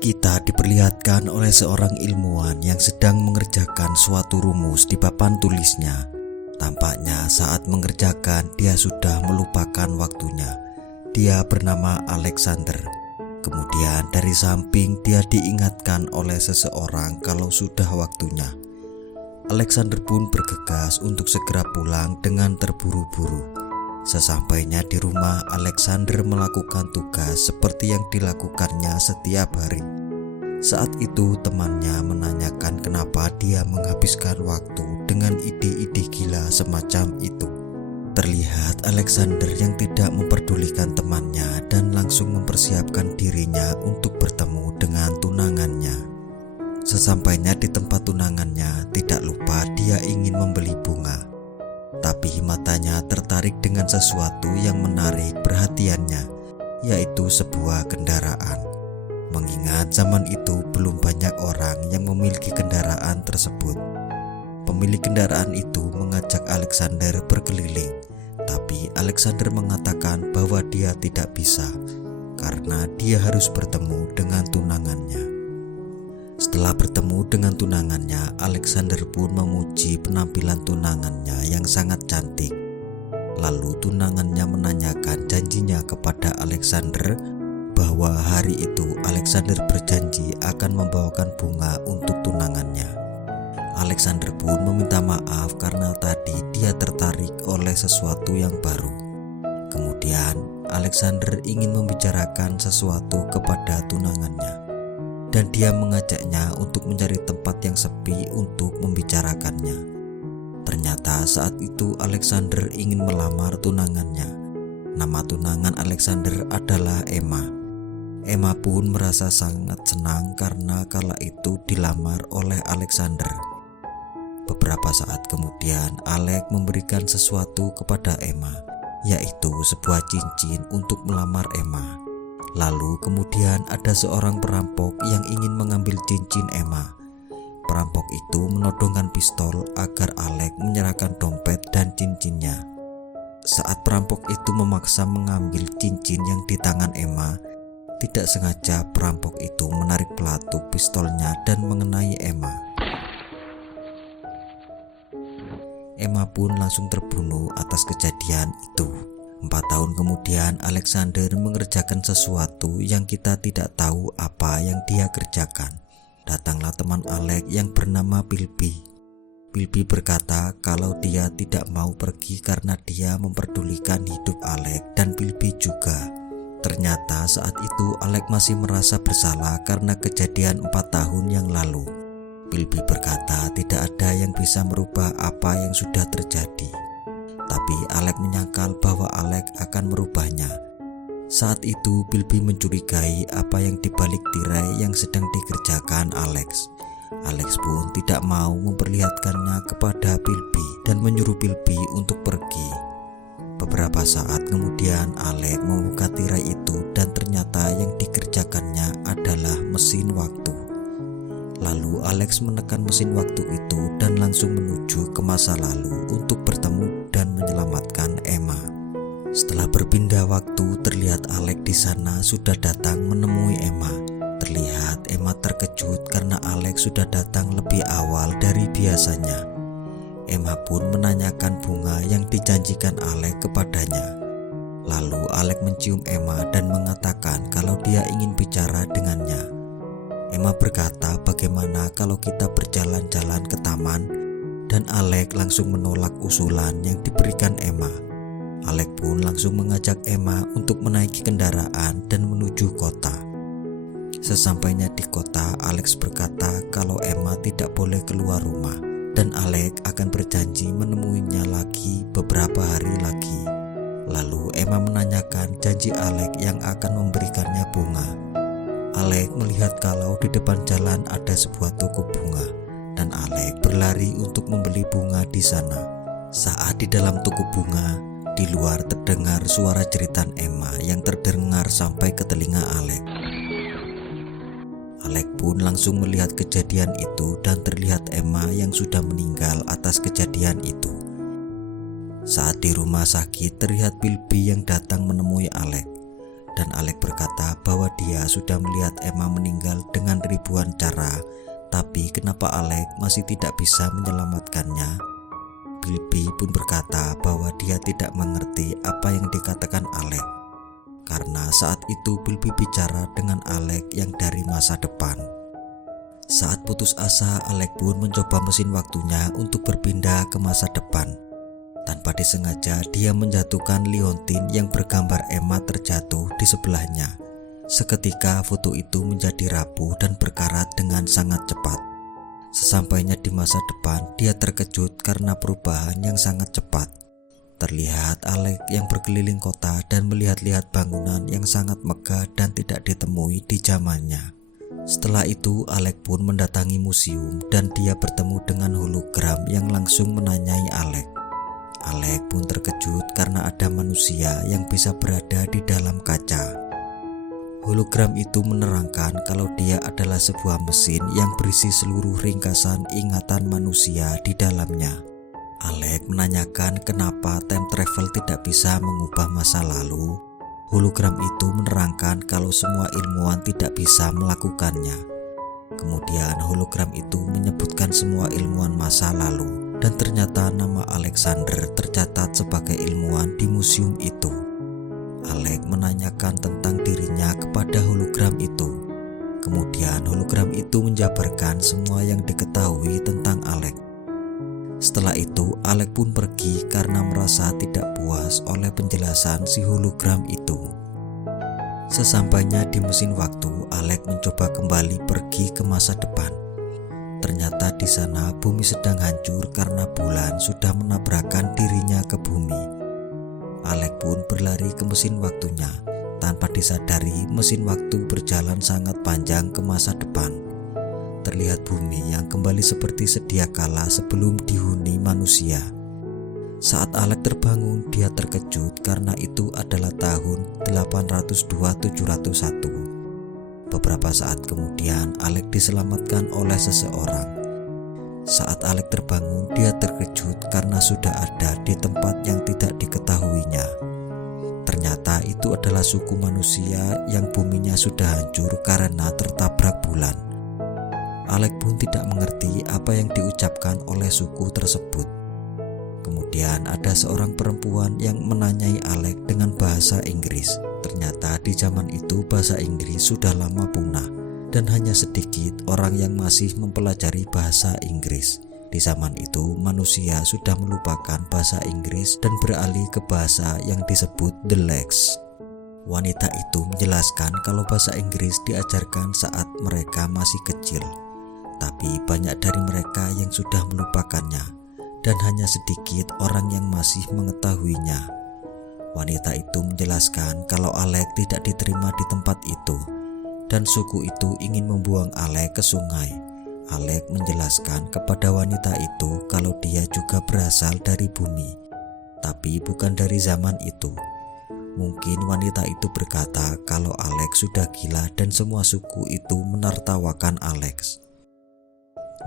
Kita diperlihatkan oleh seorang ilmuwan yang sedang mengerjakan suatu rumus di papan tulisnya. Tampaknya saat mengerjakan dia sudah melupakan waktunya. Dia bernama Alexander. Kemudian dari samping dia diingatkan oleh seseorang kalau sudah waktunya. Alexander pun bergegas untuk segera pulang dengan terburu-buru. Sesampainya di rumah, Alexander melakukan tugas seperti yang dilakukannya setiap hari. Saat itu temannya menanyakan kenapa dia menghabiskan waktu dengan ide-ide gila semacam itu. Terlihat Alexander yang tidak memperdulikan temannya dan langsung mempersiapkan dirinya untuk bertemu dengan tunangannya. Sesampainya di tempat tunangannya, tidak lupa dia ingin membeli bunga. Tapi matanya tertarik dengan sesuatu yang menarik perhatiannya, yaitu sebuah kendaraan. Mengingat zaman itu belum banyak orang yang memiliki kendaraan tersebut. Pemilik kendaraan itu mengajak Alexander berkeliling, tapi Alexander mengatakan bahwa dia tidak bisa karena dia harus bertemu dengan tunangannya. Setelah bertemu dengan tunangannya, Alexander pun memuji penampilan tunangannya yang sangat cantik. Lalu tunangannya menanyakan janjinya kepada Alexander bahwa hari itu Alexander berjanji akan membawakan bunga untuk tunangannya. Alexander pun meminta maaf karena tadi dia tertarik oleh sesuatu yang baru. Kemudian Alexander ingin membicarakan sesuatu kepada tunangannya, dan dia mengajaknya untuk mencari tempat yang sepi untuk membicarakannya. Ternyata saat itu Alexander ingin melamar tunangannya. Nama tunangan Alexander adalah Emma. Emma pun merasa sangat senang karena kala itu dilamar oleh Alexander. Beberapa saat kemudian Alex memberikan sesuatu kepada Emma, yaitu sebuah cincin untuk melamar Emma. Lalu kemudian ada seorang perampok yang ingin mengambil cincin Emma. Perampok itu menodongkan pistol agar Alex menyerahkan dompet dan cincinnya. Saat perampok itu memaksa mengambil cincin yang di tangan Emma, tidak sengaja perampok itu menarik pelatuk pistolnya dan mengenai Emma. Emma pun langsung terbunuh atas kejadian itu. 4 tahun kemudian Alexander mengerjakan sesuatu yang kita tidak tahu apa yang dia kerjakan. Datanglah teman Alex yang bernama Bilby. Bilby berkata kalau dia tidak mau pergi karena dia memperdulikan hidup Alex, dan Bilby juga. Ternyata saat itu Alex masih merasa bersalah karena kejadian 4 tahun yang lalu. Bilby berkata tidak ada yang bisa merubah apa yang sudah terjadi. Tapi Alex menyangkal bahwa Alex akan merubahnya. Saat itu Bilby mencurigai apa yang dibalik tirai yang sedang dikerjakan Alex. Alex pun tidak mau memperlihatkannya kepada Bilby dan menyuruh Bilby untuk pergi. Beberapa saat kemudian Alex membuka tirai itu dan ternyata yang dikerjakannya adalah mesin waktu. Lalu Alex menekan mesin waktu itu dan langsung menuju ke masa lalu untuk bertemu dan menyelamatkan Emma. Setelah berpindah waktu, terlihat Alex di sana sudah datang menemui Emma. Terlihat Emma terkejut karena Alex sudah datang lebih awal dari biasanya. Emma pun menanyakan bunga yang dijanjikan Alex kepadanya. Lalu Alex mencium Emma dan mengatakan kalau dia ingin bicara dengannya. Emma berkata bagaimana kalau kita berjalan-jalan ke taman, dan Alex langsung menolak usulan yang diberikan Emma. Alex pun langsung mengajak Emma untuk menaiki kendaraan dan menuju kota. Sesampainya di kota, Alex berkata kalau Emma tidak boleh keluar rumah, dan Alex akan berjanji menemuinya lagi beberapa hari lagi. Lalu Emma menanyakan janji Alex yang akan memberikannya bunga. Alex melihat kalau di depan jalan ada sebuah toko bunga, dan Alex berlari untuk membeli bunga di sana. Saat di dalam toko bunga, di luar terdengar suara jeritan Emma yang terdengar sampai ke telinga Alex. Alex pun langsung melihat kejadian itu dan terlihat Emma yang sudah meninggal atas kejadian itu. Saat di rumah sakit terlihat Bilby yang datang menemui Alex. dan Alex berkata bahwa dia sudah melihat Emma meninggal dengan ribuan cara, tapi kenapa Alex masih tidak bisa menyelamatkannya? Bilby pun berkata bahwa dia tidak mengerti apa yang dikatakan Alex, karena saat itu Bilby bicara dengan Alex yang dari masa depan. Saat putus asa, Alex pun mencoba mesin waktunya untuk berpindah ke masa depan. Tanpa disengaja, dia menjatuhkan liontin yang bergambar Emma terjatuh di sebelahnya. Seketika foto itu menjadi rapuh dan berkarat dengan sangat cepat. Sesampainya di masa depan, dia terkejut karena perubahan yang sangat cepat. Terlihat Alex yang berkeliling kota dan melihat-lihat bangunan yang sangat megah dan tidak ditemui di zamannya. Setelah itu, Alex pun mendatangi museum dan dia bertemu dengan hologram yang langsung menanyai Alex. Alex pun terkejut karena ada manusia yang bisa berada di dalam kaca. Hologram itu menerangkan kalau dia adalah sebuah mesin yang berisi seluruh ringkasan ingatan manusia di dalamnya. Alex menanyakan kenapa time travel tidak bisa mengubah masa lalu. Hologram itu menerangkan kalau semua ilmuwan tidak bisa melakukannya. Kemudian hologram itu menyebutkan semua ilmuwan masa lalu, dan ternyata nama Alexander tercatat sebagai ilmuwan di museum itu. Alex menanyakan tentang dirinya kepada hologram itu. Kemudian hologram itu menjabarkan semua yang diketahui tentang Alex. Setelah itu, Alex pun pergi karena merasa tidak puas oleh penjelasan si hologram itu. Sesampainya di mesin waktu, Alex mencoba kembali pergi ke masa depan. Ternyata di sana bumi sedang hancur karena bulan sudah menabrakkan dirinya ke bumi. Alex pun berlari ke mesin waktunya. Tanpa disadari, mesin waktu berjalan sangat panjang ke masa depan. Terlihat bumi yang kembali seperti sedia kala sebelum dihuni manusia. Saat Alex terbangun, dia terkejut karena itu adalah tahun 802-701. Beberapa saat kemudian, Alex diselamatkan oleh seseorang. Saat Alex terbangun, dia terkejut karena sudah ada di tempat yang tidak diketahuinya. Ternyata itu adalah suku manusia yang buminya sudah hancur karena tertabrak bulan. Alex pun tidak mengerti apa yang diucapkan oleh suku tersebut. Kemudian ada seorang perempuan yang menanyai Alex dengan bahasa Inggris. Ternyata di zaman itu bahasa Inggris sudah lama punah dan hanya sedikit orang yang masih mempelajari bahasa Inggris. Di zaman itu manusia sudah melupakan bahasa Inggris dan beralih ke bahasa yang disebut the Lex. Wanita itu menjelaskan kalau bahasa Inggris diajarkan saat mereka masih kecil, tapi banyak dari mereka yang sudah melupakannya dan hanya sedikit orang yang masih mengetahuinya. Wanita itu menjelaskan kalau Alex tidak diterima di tempat itu dan suku itu ingin membuang Alex ke sungai. Alex menjelaskan kepada wanita itu kalau dia juga berasal dari bumi, tapi bukan dari zaman itu. Mungkin wanita itu berkata kalau Alex sudah gila dan semua suku itu menertawakan Alex.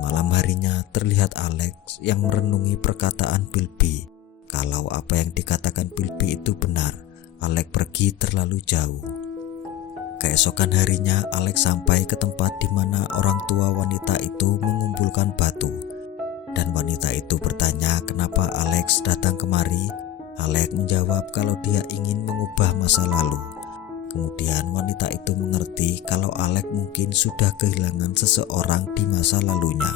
Malam harinya terlihat Alex yang merenungi perkataan Bilby. Kalau apa yang dikatakan Bilby itu benar, Alex pergi terlalu jauh. Keesokan harinya Alex sampai ke tempat di mana orang tua wanita itu mengumpulkan batu. Dan wanita itu bertanya kenapa Alex datang kemari. Alex menjawab kalau dia ingin mengubah masa lalu. Kemudian wanita itu mengerti kalau Alex mungkin sudah kehilangan seseorang di masa lalunya.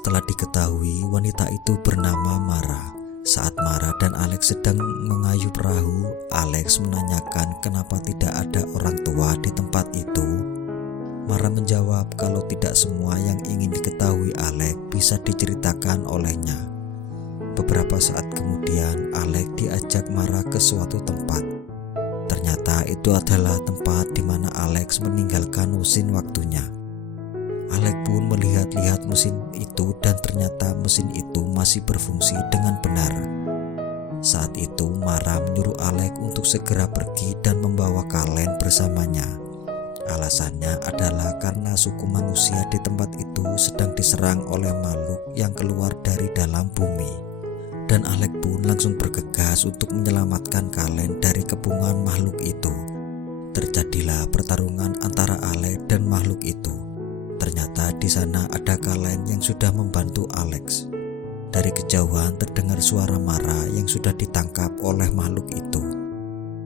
Setelah diketahui wanita itu bernama Mara. Saat Mara dan Alex sedang mengayuh perahu, Alex menanyakan kenapa tidak ada orang tua di tempat itu. Mara menjawab kalau tidak semua yang ingin diketahui Alex bisa diceritakan olehnya. Beberapa saat kemudian Alex diajak Mara ke suatu tempat. Ternyata itu adalah tempat di mana Alex meninggalkan mesin waktunya. Alex pun melihat-lihat mesin itu dan ternyata mesin itu masih berfungsi dengan benar. Saat itu Mara menyuruh Alex untuk segera pergi dan membawa Kalen bersamanya. Alasannya adalah karena suku manusia di tempat itu sedang diserang oleh makhluk yang keluar dari dalam bumi. Dan Alex pun langsung bergegas untuk menyelamatkan Kalen dari kepungan makhluk itu. sana ada Kalen yang sudah membantu Alex. Dari kejauhan terdengar suara Mara yang sudah ditangkap oleh makhluk itu.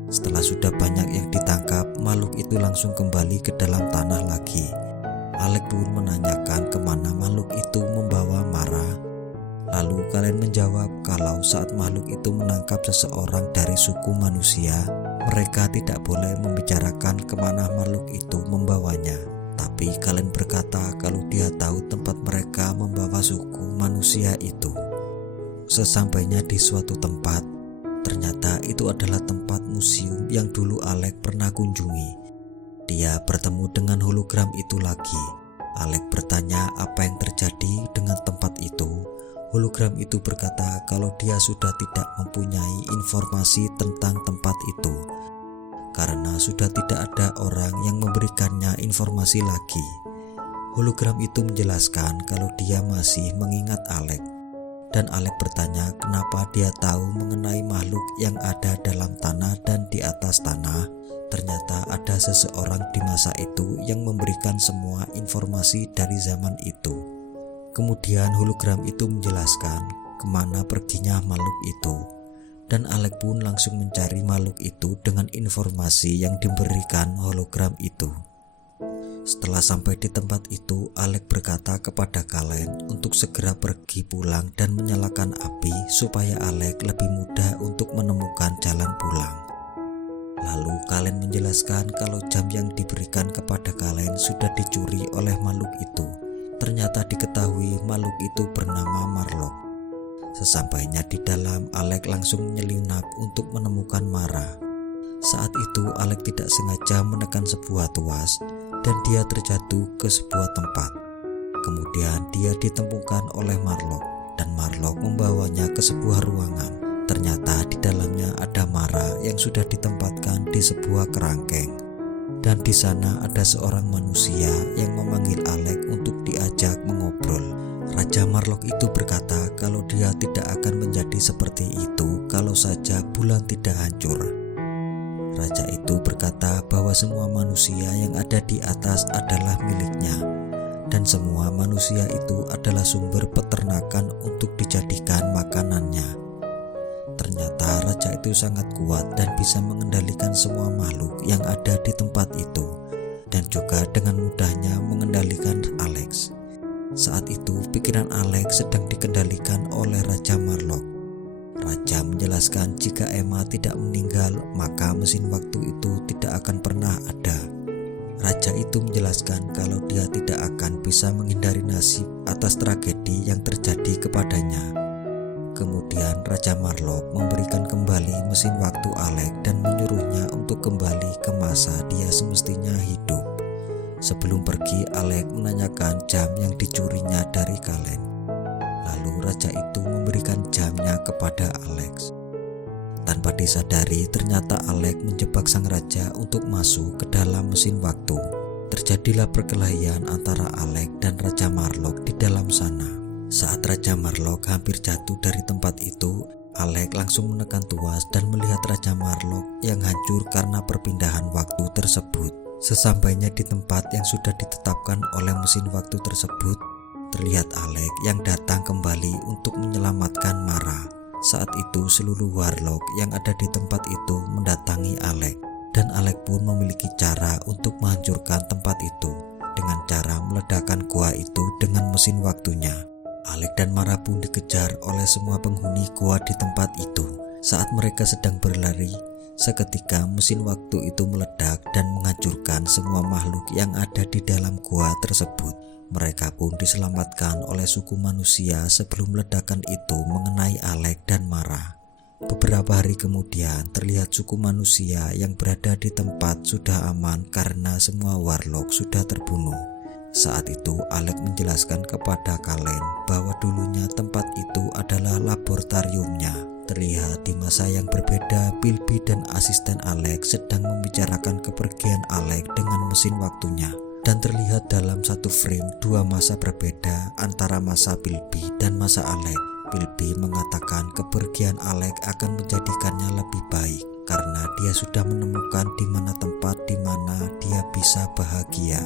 Setelah sudah banyak yang ditangkap, makhluk itu langsung kembali ke dalam tanah lagi. Alex pun menanyakan kemana makhluk itu membawa Mara. Lalu Kalen menjawab kalau saat makhluk itu menangkap seseorang dari suku manusia, mereka tidak boleh membicarakan kemana makhluk itu membawanya. Tapi Kalen berkata kalau dia tahu tempat mereka membawa suku manusia itu. Sesampainya di suatu tempat, ternyata itu adalah tempat museum yang dulu Alex pernah kunjungi. Dia bertemu dengan hologram itu lagi. Alex bertanya apa yang terjadi dengan tempat itu. Hologram itu berkata kalau dia sudah tidak mempunyai informasi tentang tempat itu, karena sudah tidak ada orang yang memberikannya informasi lagi. Hologram itu menjelaskan kalau dia masih mengingat Alex. Dan Alex bertanya kenapa dia tahu mengenai makhluk yang ada dalam tanah dan di atas tanah. Ternyata ada seseorang di masa itu yang memberikan semua informasi dari zaman itu. Kemudian hologram itu menjelaskan kemana perginya makhluk itu. Dan Alex pun langsung mencari makhluk itu dengan informasi yang diberikan hologram itu. Setelah sampai di tempat itu, Alex berkata kepada Kalen untuk segera pergi pulang dan menyalakan api supaya Alex lebih mudah untuk menemukan jalan pulang. Lalu Kalen menjelaskan kalau jam yang diberikan kepada Kalen sudah dicuri oleh makhluk itu. Ternyata diketahui makhluk itu bernama Marlock. Sesampainya di dalam, Alex langsung menyelinap untuk menemukan Mara. Saat itu Alex tidak sengaja menekan sebuah tuas dan dia terjatuh ke sebuah tempat. Kemudian dia ditemukan oleh Marlock dan Marlock membawanya ke sebuah ruangan. Ternyata di dalamnya ada Mara yang sudah ditempatkan di sebuah kerangkeng. Dan di sana ada seorang manusia yang memanggil Alex untuk diajak mengobrol. Raja Marlock itu berkata kalau dia tidak akan menjadi seperti itu kalau saja bulan tidak hancur. Raja itu berkata bahwa semua manusia yang ada di atas adalah miliknya, dan semua manusia itu adalah sumber peternakan untuk dijadikan makanannya. Ternyata raja itu sangat kuat dan bisa mengendalikan semua makhluk yang ada di tempat itu, dan juga dengan mudahnya mengendalikan Alex. Saat itu pikiran Alex sedang dikendalikan oleh Raja Marlock. Raja menjelaskan jika Emma tidak meninggal, maka mesin waktu itu tidak akan pernah ada. Raja itu menjelaskan kalau dia tidak akan bisa menghindari nasib atas tragedi yang terjadi kepadanya. Kemudian Raja Marlock memberikan kembali mesin waktu Alex dan menyuruhnya untuk kembali ke masa dia semestinya hidup. Sebelum pergi, Alex menanyakan jam yang dicurinya dari Kalen. Lalu raja itu memberikan jamnya kepada Alex. Tanpa disadari, ternyata Alex menjebak sang raja untuk masuk ke dalam mesin waktu. Terjadilah perkelahian antara Alex dan Raja Marlock di dalam sana. Saat Raja Marlock hampir jatuh dari tempat itu, Alex langsung menekan tuas dan melihat Raja Marlock yang hancur karena perpindahan waktu tersebut. Sesampainya di tempat yang sudah ditetapkan oleh mesin waktu tersebut, terlihat Alex yang datang kembali untuk menyelamatkan Mara. Saat itu seluruh warlock yang ada di tempat itu mendatangi Alex, dan Alex pun memiliki cara untuk menghancurkan tempat itu dengan cara meledakkan gua itu dengan mesin waktunya. Alex dan Mara pun dikejar oleh semua penghuni gua di tempat itu. Saat mereka sedang berlari, seketika mesin waktu itu meledak dan menghancurkan semua makhluk yang ada di dalam gua tersebut. Mereka pun diselamatkan oleh suku manusia sebelum ledakan itu mengenai Alex dan Mara. Beberapa hari kemudian terlihat suku manusia yang berada di tempat sudah aman karena semua warlock sudah terbunuh. Saat itu Alex menjelaskan kepada Kalen bahwa dulunya tempat itu adalah laboratoriumnya. Terlihat di masa yang berbeda, Bilby dan asisten Alex sedang membicarakan kepergian Alex dengan mesin waktunya. Dan terlihat dalam satu frame dua masa berbeda antara masa Bilby dan masa Alex. Bilby mengatakan kepergian Alex akan menjadikannya lebih baik karena dia sudah menemukan di mana tempat di mana dia bisa bahagia.